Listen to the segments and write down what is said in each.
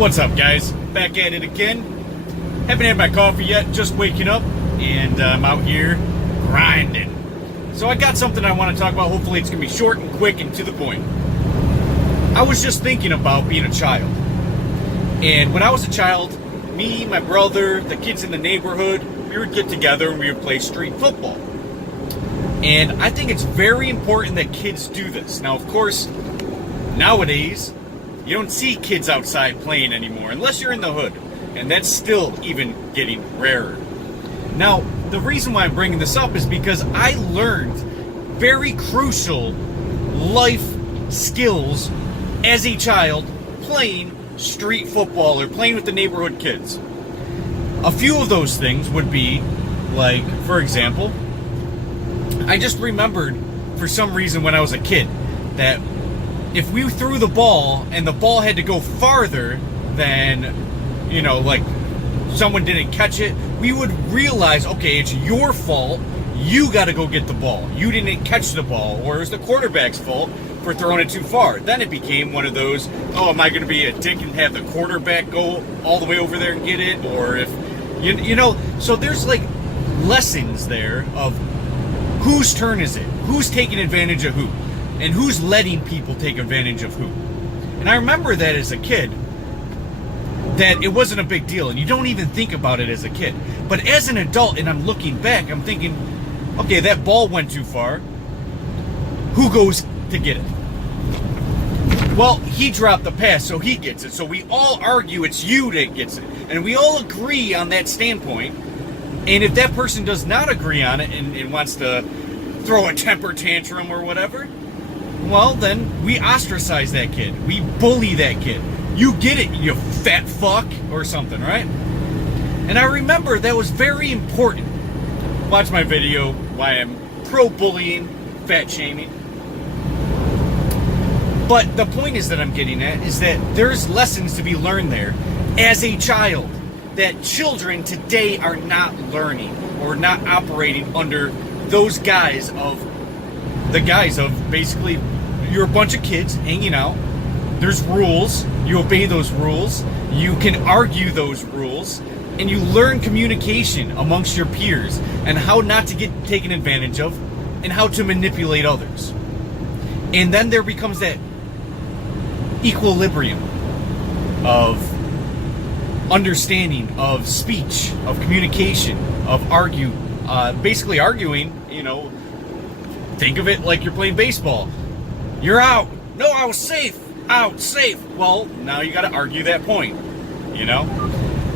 What's up, guys? Back at it again. Haven't had my coffee yet, just waking up, and I'm out here grinding. So I got something I want to talk about. Hopefully it's going to be short and quick and to the point. I was just thinking about being a child. And when I was a child, me, my brother, the kids in the neighborhood, we would get together and we would play street football. And I think it's very important that kids do this. Now, of course, nowadays, you don't see kids outside playing anymore, unless you're in the hood. And that's still even getting rarer. Now, the reason why I'm bringing this up is because I learned very crucial life skills as a child playing street football or playing with the neighborhood kids. A few of those things would be, like, for example, I just remembered for some reason when I was a kid that if we threw the ball and the ball had to go farther than, like someone didn't catch it, we would realize, okay, it's your fault. You got to go get the ball. You didn't catch the ball, or it was the quarterback's fault for throwing it too far. Then it became one of those, oh, am I going to be a dick and have the quarterback go all the way over there and get it? Or if, so there's like lessons there of whose turn is it? Who's taking advantage of who? And who's letting people take advantage of who? And I remember that as a kid, that it wasn't a big deal, and you don't even think about it as a kid. But as an adult, and I'm looking back, I'm thinking, okay, that ball went too far. Who goes to get it? Well, he dropped the pass, so he gets it. So we all argue it's you that gets it. And we all agree on that standpoint. And if that person does not agree on it and wants to throw a temper tantrum or whatever, well, then we ostracize that kid. We bully that kid. You get it, you fat fuck, or something, right? And I remember that was very important. Watch my video why I'm pro-bullying, fat shaming. But the point is that I'm getting at is that there's lessons to be learned there as a child that children today are not learning or not operating under those guise of basically you're a bunch of kids hanging out. There's rules. You obey those rules. You can argue those rules. And you learn communication amongst your peers and how not to get taken advantage of and how to manipulate others. And then there becomes that equilibrium of understanding, of speech, of communication, of basically arguing, think of it like you're playing baseball. You're out. No, I was safe. Out, safe. Well, now you got to argue that point,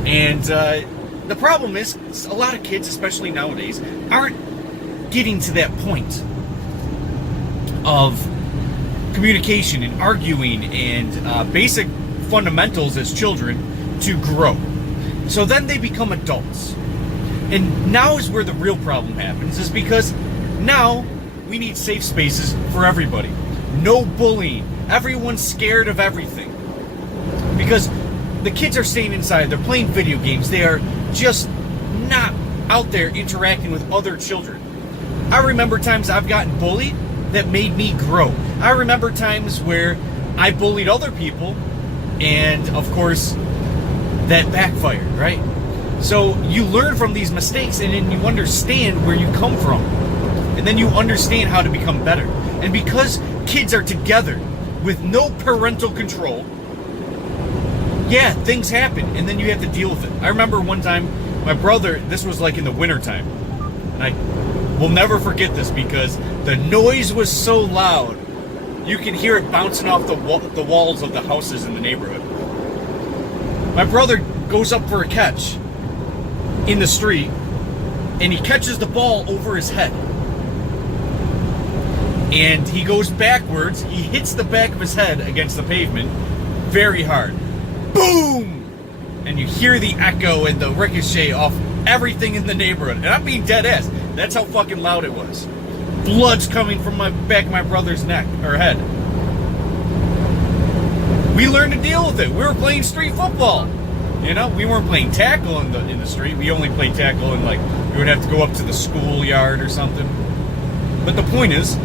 And the problem is, a lot of kids, especially nowadays, aren't getting to that point of communication and arguing and basic fundamentals as children to grow. So then they become adults. And now is where the real problem happens, is because now we need safe spaces for everybody. No bullying. Everyone's scared of everything. Because the kids are staying inside. They're playing video games. They are just not out there interacting with other children. I remember times I've gotten bullied that made me grow. I remember times where I bullied other people, and of course, that backfired, right? So you learn from these mistakes, and then you understand where you come from. And then you understand how to become better. And because kids are together with no parental control, yeah, things happen, and then you have to deal with it. I remember one time, my brother, this was like in the wintertime, and I will never forget this because the noise was so loud, you can hear it bouncing off the walls of the houses in the neighborhood. My brother goes up for a catch in the street, and he catches the ball over his head. And he goes backwards, he hits the back of his head against the pavement very hard. Boom! And you hear the echo and the ricochet off everything in the neighborhood. And I'm being dead ass. That's how fucking loud it was. Blood's coming from my back of my brother's neck, or head. We learned to deal with it. We were playing street football. We weren't playing tackle in the street. We only played tackle in, we would have to go up to the schoolyard or something. But the point is,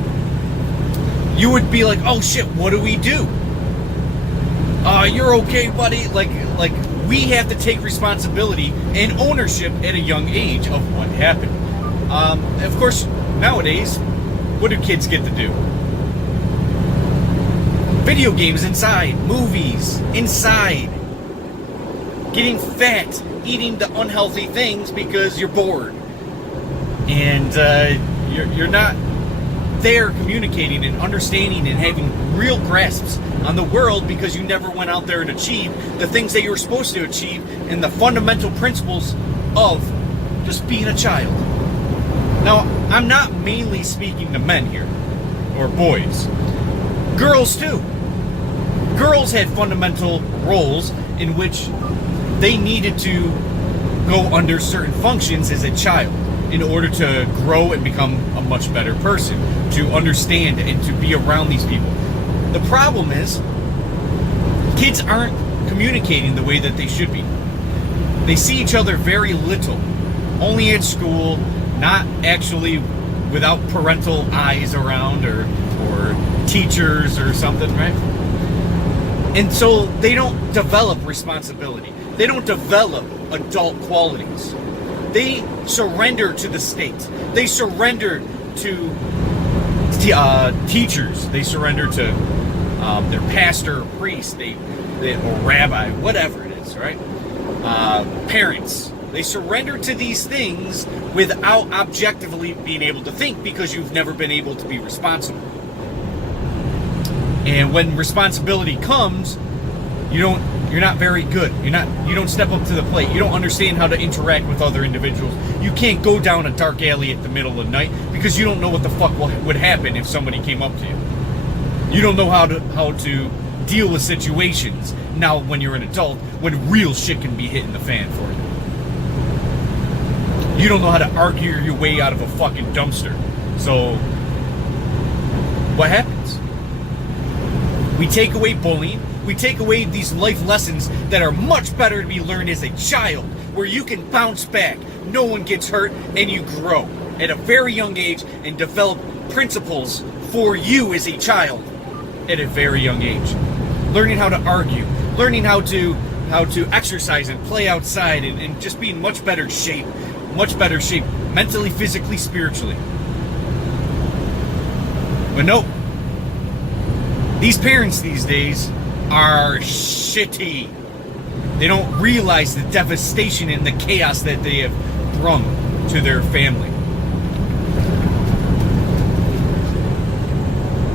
you would be like, oh shit, what do we do? You're okay, buddy. Like we have to take responsibility and ownership at a young age of what happened. Of course, nowadays, what do kids get to do? Video games inside, movies inside, getting fat, eating the unhealthy things because you're bored, and you're not there communicating and understanding and having real grasps on the world because you never went out there and achieved the things that you were supposed to achieve and the fundamental principles of just being a child. Now, I'm not mainly speaking to men here, or boys. Girls too. Girls had fundamental roles in which they needed to go under certain functions as a child in order to grow and become a much better person, to understand and to be around these people. The problem is, kids aren't communicating the way that they should be. They see each other very little, only at school, not actually without parental eyes around or teachers or something, right? And so they don't develop responsibility. They don't develop adult qualities. They surrender to the state. They surrender to teachers. They surrender to their pastor or priest, or rabbi, whatever it is, right? Parents. They surrender to these things without objectively being able to think because you've never been able to be responsible. And when responsibility comes, you're not very good. You don't step up to the plate. You don't understand how to interact with other individuals. You can't go down a dark alley at the middle of the night because you don't know what the fuck would happen if somebody came up to you. You don't know how to deal with situations now when you're an adult, when real shit can be hitting the fan for you. You don't know how to argue your way out of a fucking dumpster. So what happens? We take away bullying. We take away these life lessons that are much better to be learned as a child, where you can bounce back, no one gets hurt, and you grow at a very young age and develop principles for you as a child at a very young age. Learning how to argue, learning how to exercise and play outside, and just be in much better shape mentally, physically, spiritually. But no, these parents these days are shitty. They don't realize the devastation and the chaos that they have brought to their family.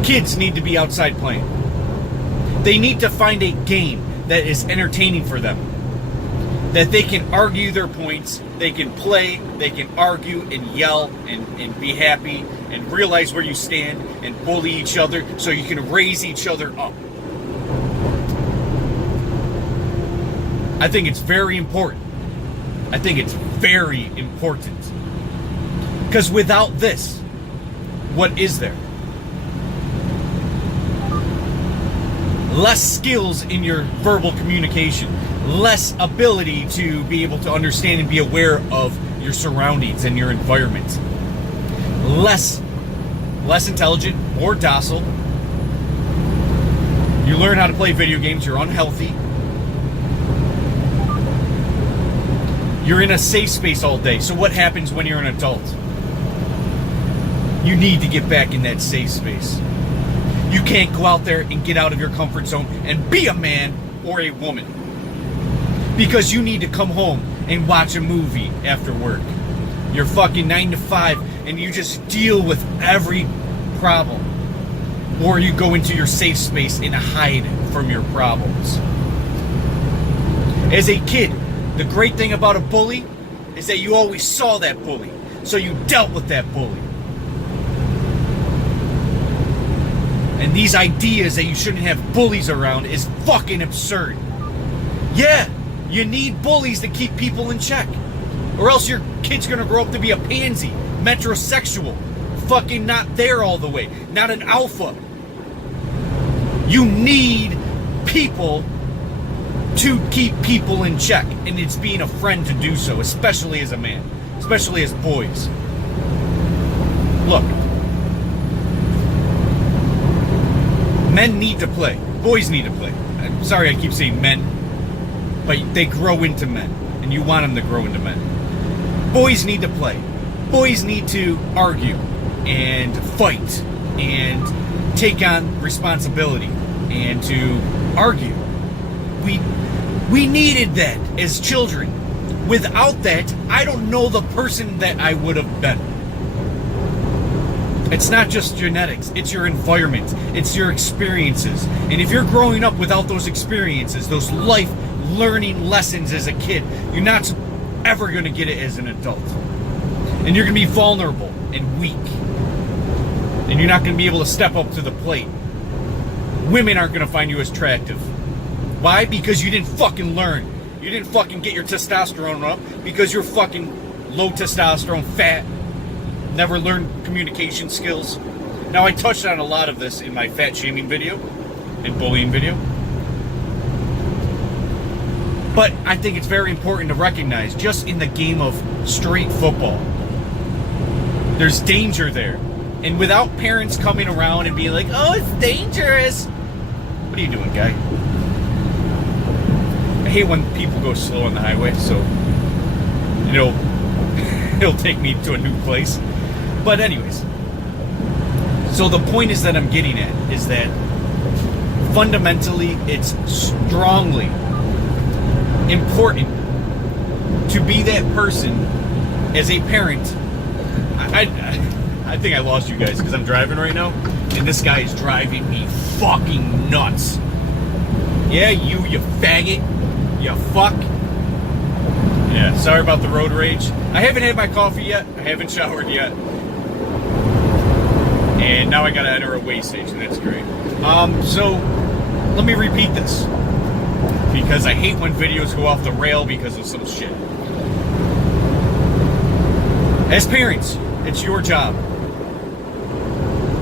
Kids need to be outside playing. They need to find a game that is entertaining for them, that they can argue their points, they can play, they can argue and yell and be happy and realize where you stand and bully each other so you can raise each other up. I think it's very important. I think it's very important. Because without this, what is there? Less skills in your verbal communication, less ability to be able to understand and be aware of your surroundings and your environment. Less intelligent, more docile. You learn how to play video games, you're unhealthy. You're in a safe space all day. So what happens when you're an adult? You need to get back in that safe space. You can't go out there and get out of your comfort zone and be a man or a woman, because you need to come home and watch a movie after work. You're fucking 9 to 5 and you just deal with every problem. Or you go into your safe space and hide from your problems. As a kid, the great thing about a bully is that you always saw that bully, so you dealt with that bully. And these ideas that you shouldn't have bullies around is fucking absurd. Yeah, you need bullies to keep people in check, or else your kid's gonna grow up to be a pansy, metrosexual, fucking not there all the way, not an alpha. You need people to keep people in check, and it's being a friend to do so, especially as a man, especially as boys. Look, men need to play. Boys need to play. sorry I keep saying men, but they grow into men, and you want them to grow into men. Boys need to play. Boys need to argue and fight and take on responsibility and to argue. We needed that as children. Without that, I don't know the person that I would have been. It's not just genetics, it's your environment, it's your experiences. And if you're growing up without those experiences, those life learning lessons as a kid, you're not ever going to get it as an adult. And you're going to be vulnerable and weak. And you're not going to be able to step up to the plate. Women aren't going to find you as attractive. Why? Because you didn't fucking learn. You didn't fucking get your testosterone up because you're fucking low testosterone, fat, never learned communication skills. Now, I touched on a lot of this in my fat shaming video and bullying video. But I think it's very important to recognize, just in the game of straight football, there's danger there. And without parents coming around and being like, oh, it's dangerous. What are you doing, guy? I hate when people go slow on the highway, so, it'll take me to a new place. But anyways, so the point is that I'm getting at is that fundamentally it's strongly important to be that person as a parent. I think I lost you guys because I'm driving right now, and this guy is driving me fucking nuts. Yeah, you faggot, you fuck. Yeah, sorry about the road rage. I haven't had my coffee yet. I haven't showered yet. And now I gotta enter a weigh station. That's great. So let me repeat this, because I hate when videos go off the rail because of some shit. As parents, it's your job.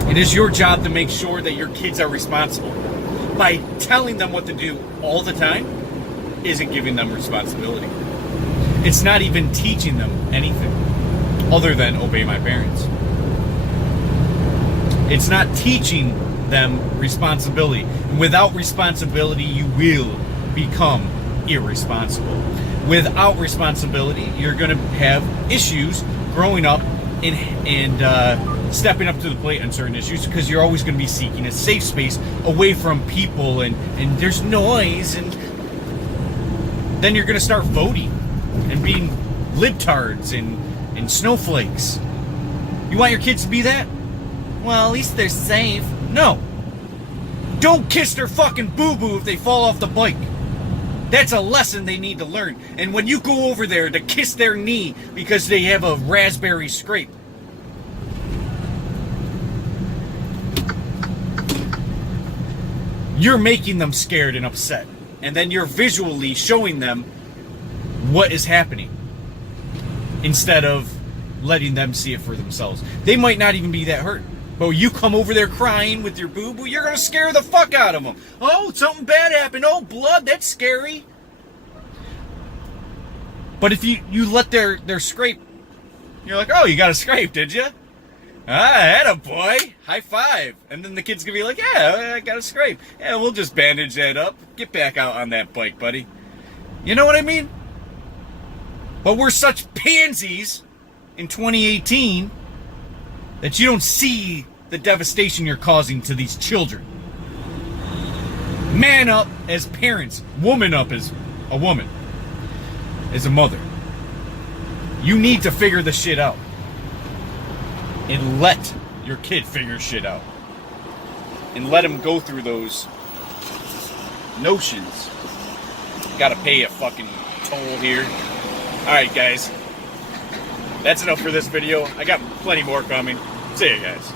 It is your job to make sure that your kids are responsible. By telling them what to do all the time isn't giving them responsibility. It's not even teaching them anything other than obey my parents. It's not teaching them responsibility. Without responsibility, you will become irresponsible. Without responsibility, you're going to have issues growing up and stepping up to the plate on certain issues, because you're always going to be seeking a safe space away from people, and there's noise, and then you're going to start voting and being libtards and snowflakes. You want your kids to be that? Well, at least they're safe. No. Don't kiss their fucking boo-boo if they fall off the bike. That's a lesson they need to learn. And when you go over there to kiss their knee because they have a raspberry scrape, you're making them scared and upset. And then you're visually showing them what is happening instead of letting them see it for themselves. They might not even be that hurt. But you come over there crying with your boo-boo, you're going to scare the fuck out of them. Oh, something bad happened. Oh, blood, that's scary. But if you let their scrape, you're like, oh, you got a scrape, did you? Ah, attaboy. High five. And then the kid's going to be like, yeah, I got a scrape. Yeah, we'll just bandage that up. Get back out on that bike, buddy. You know what I mean? But we're such pansies in 2018 that you don't see the devastation you're causing to these children. Man up as parents. Woman up as a woman. As a mother. You need to figure the shit out. And let your kid figure shit out. And let him go through those notions. Gotta pay a fucking toll here. Alright, guys. That's enough for this video. I got plenty more coming. See you guys.